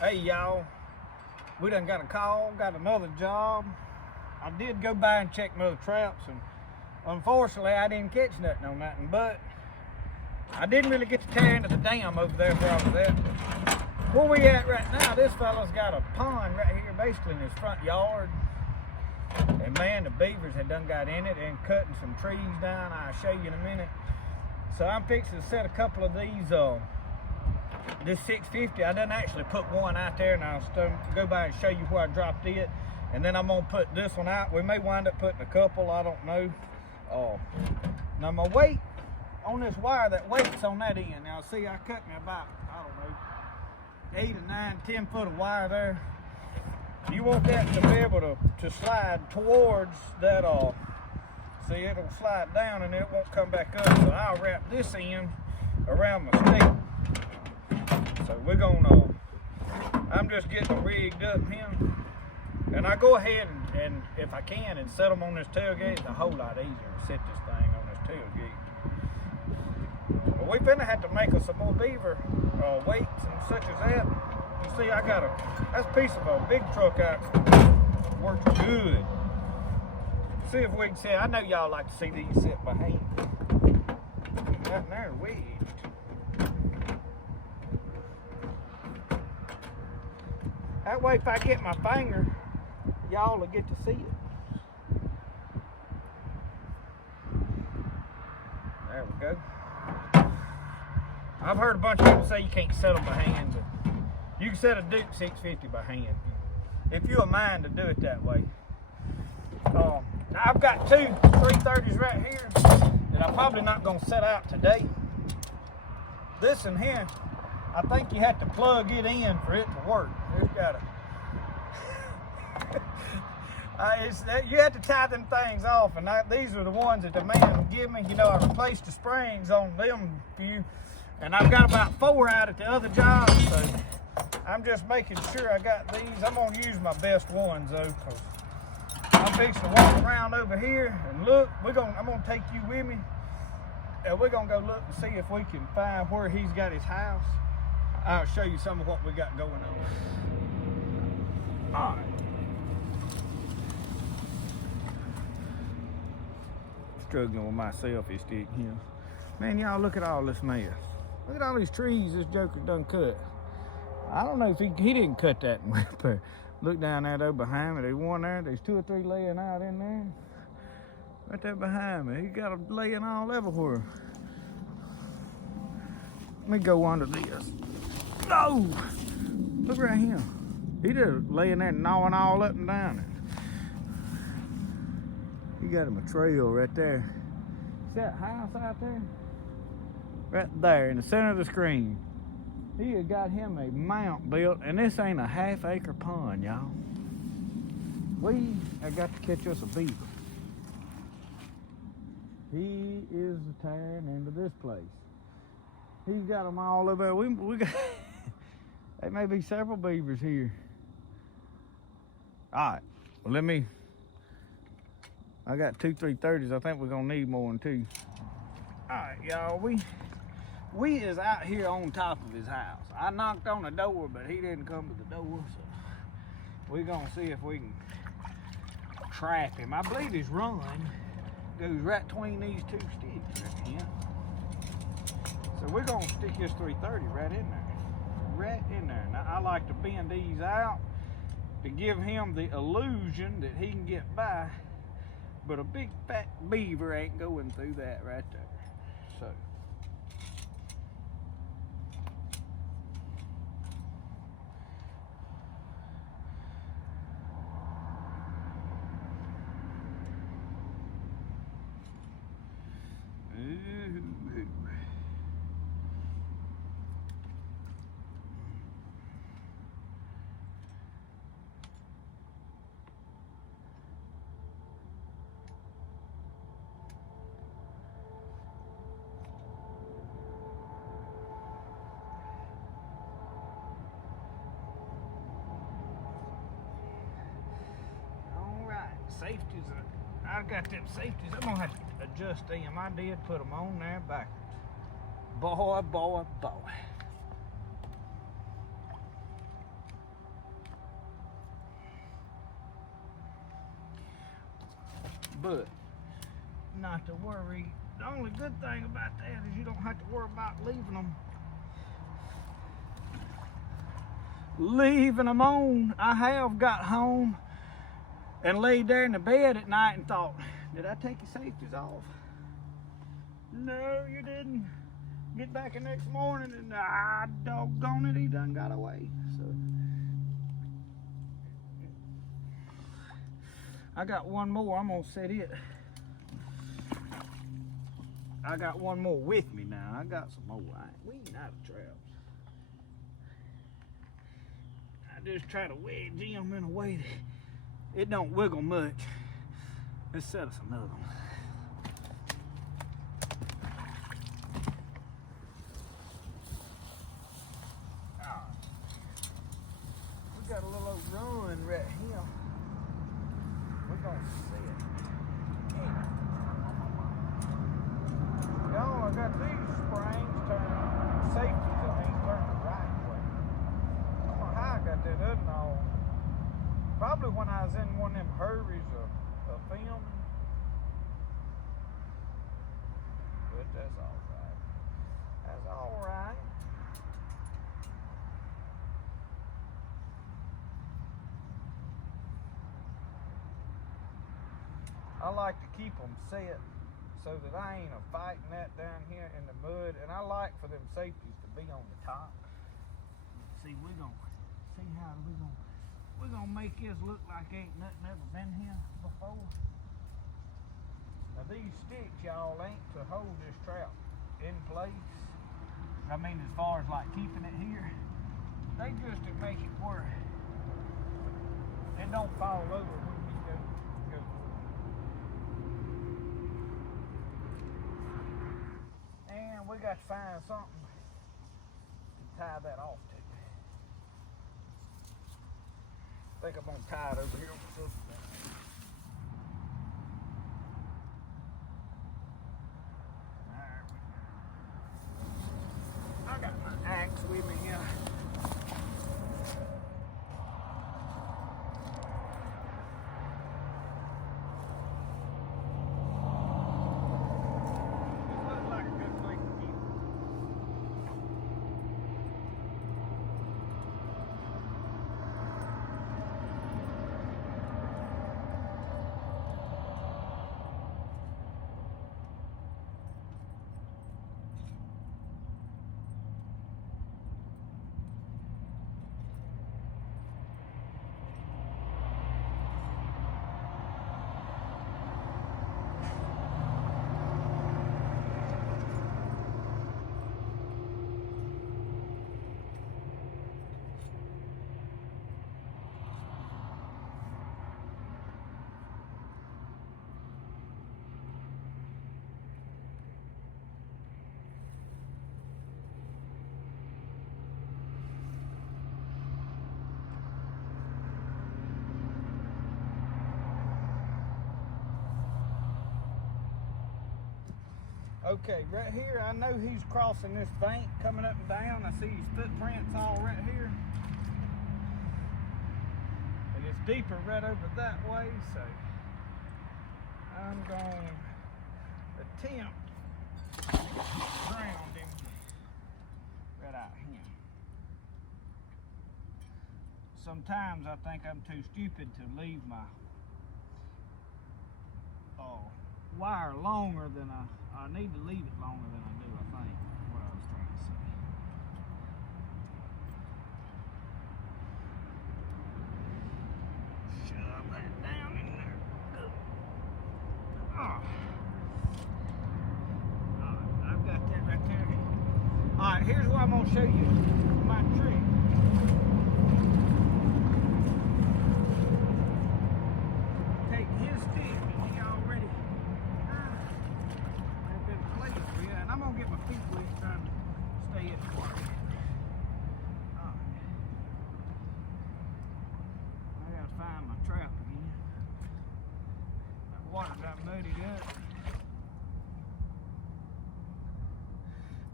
Hey y'all, we done got a call, got another job. I did go by and check my other traps, and unfortunately I didn't catch nothing on nothing, but I didn't really get to tear into the dam over there where I was at. Where we at right now, this fella's got a pond right here basically in his front yard. And man, the beavers had done got in it and cutting some trees down. I'll show you in a minute. So I'm fixing to set a couple of these, this 650, I done actually put one out there, and I'll go by and show you where I dropped it. And then I'm gonna put this one out. We may wind up putting a couple, I don't know. Now my weight on this wire, that weight's on that end. Now see, I cut me about, I don't know, 8 or 9, 10 foot of wire there. You want that to be able to slide towards that, see, it'll slide down and it won't come back up. So I'll wrap this end around my stick. So we're gonna, I'm just getting them rigged up here. And I go ahead and if I can, and set them on this tailgate. It's a whole lot easier to set this thing on this tailgate. But we finna have to make us some more beaver weights and such as that. You see, I got that's a piece of a big truck out. Works good. See if we can see. I know y'all like to see these set by hand. Right there, wedged. That way, if I get my finger, y'all will get to see it. There we go. I've heard a bunch of people say you can't set them by hand, but you can set a Duke 650 by hand if you're a mind to do it that way. Now I've got two 330s right here that I'm probably not going to set out today. This one here, I think you have to plug it in for it to work. It's got you have to tie them things off, and these are the ones that the man give me. You know, I replaced the springs on them few, and I've got about 4 out at the other job, so I'm just making sure I got these. I'm gonna use my best ones though, because I'm fixing to walk around over here and look. I'm gonna take you with me, and we're gonna go look and see if we can find where he's got his house. I'll show you some of what we got going on. All right. Struggling with my selfie stick here. Man, y'all look at all this mess. Look at all these trees this joker done cut. I don't know if he didn't cut that one up there. Look down there though behind me. There's one there. There's 2 or 3 laying out in there. Right there behind me. He got them laying all everywhere. Let me go under this. No! Look right here. He just laying there gnawing all up and down it. You got him a trail right there. See that house out there? Right there in the center of the screen. He had got him a mount built, and this ain't a half-acre pond, y'all. We have got to catch us a beaver. He is tearing into this place. He's got them all over there. We got, there may be several beavers here. All right, well I got 2 330s. I think we're gonna need more than 2. All right, y'all, we is out here on top of his house. I knocked on the door, but he didn't come to the door, so we're gonna see if we can trap him. I believe his run goes right between these 2 sticks right here. So we're gonna stick this 330 right in there. Right in there. Now I like to bend these out to give him the illusion that he can get by, but a big fat beaver ain't going through that right there. So safeties, I got them safeties. I'm gonna have to adjust them. I did put them on there backwards. Boy, boy, boy. but not to worry. The only good thing about that is you don't have to worry about leaving them on. I have got home and laid there in the bed at night and thought, did I take your safeties off? No, you didn't. Get back the next morning and doggone it, he done got away. So I got one more. I'm gonna set it. I got one more with me now. I got some more. We ain't out of traps. I just try to wedge them in a way that it don't wiggle much. Let's set us another one. We got a little old run right here. We're gonna see it. Y'all, I got these springs turned, safeties turned the right way. I don't know how I got that other and all. Probably when I was in one of them hurries of filming. But that's all right. That's all right. I like to keep them set so that I ain't fighting that down here in the mud, and I like for them safeties to be on the top. See, we're gonna make this look like ain't nothing ever been here before. Now these sticks, y'all, ain't to hold this trap in place. I mean, as far as like keeping it here, they just to make it work. It don't fall over when we go through. And we got to find something to tie that off to. I think I'm gonna tie it over here on the other side. I got my axe with me here. Okay, right here, I know he's crossing this bank, coming up and down. I see his footprints all right here. And it's deeper right over that way, so I'm going to attempt to ground him right out here. Sometimes I think I'm too stupid to leave my wire longer than I need to leave it longer than I do, I think, what I was trying to say. Shove that down in there. Good. Oh. Alright, I've got that right there. Alright, here's what I'm going to show you my trick. Take his stick, and he already have been placed for you, and I'm going to get my feet wet trying to stay at the water. Alright. I got to find my trap again. That water got muddied up.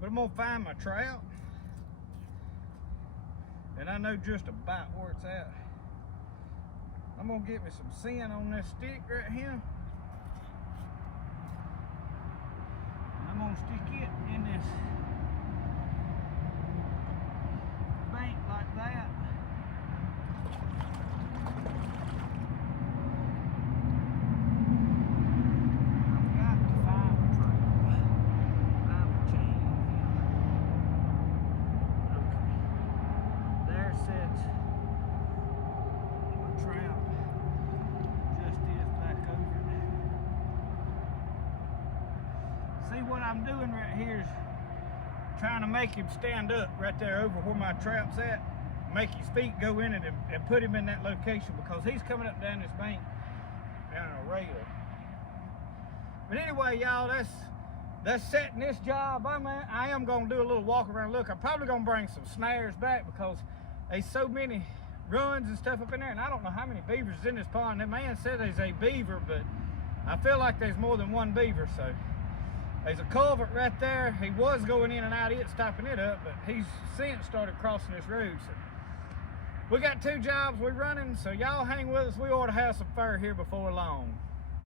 But I'm going to find my trout, and I know just about where it's at. I'm going to get me some sin on this stick right here, gonna stick it in this bank like that. I've got to find a trap, find a chain. Okay, there sits my trap. Just is back over it. See, what I'm doing right here is trying to make him stand up right there over where my trap's at. Make his feet go in it and put him in that location, because he's coming up down this bank down a rail. But anyway, y'all, that's setting this job. I am gonna do a little walk around look. I'm probably gonna bring some snares back, because there's so many runs and stuff up in there, and I don't know how many beavers is in this pond. The man said there's a beaver, but I feel like there's more than one beaver. So there's a culvert right there. He was going in and out of it, stopping it up, but he's since started crossing this road. So we got 2 jobs we're running, so y'all hang with us. We ought to have some fur here before long.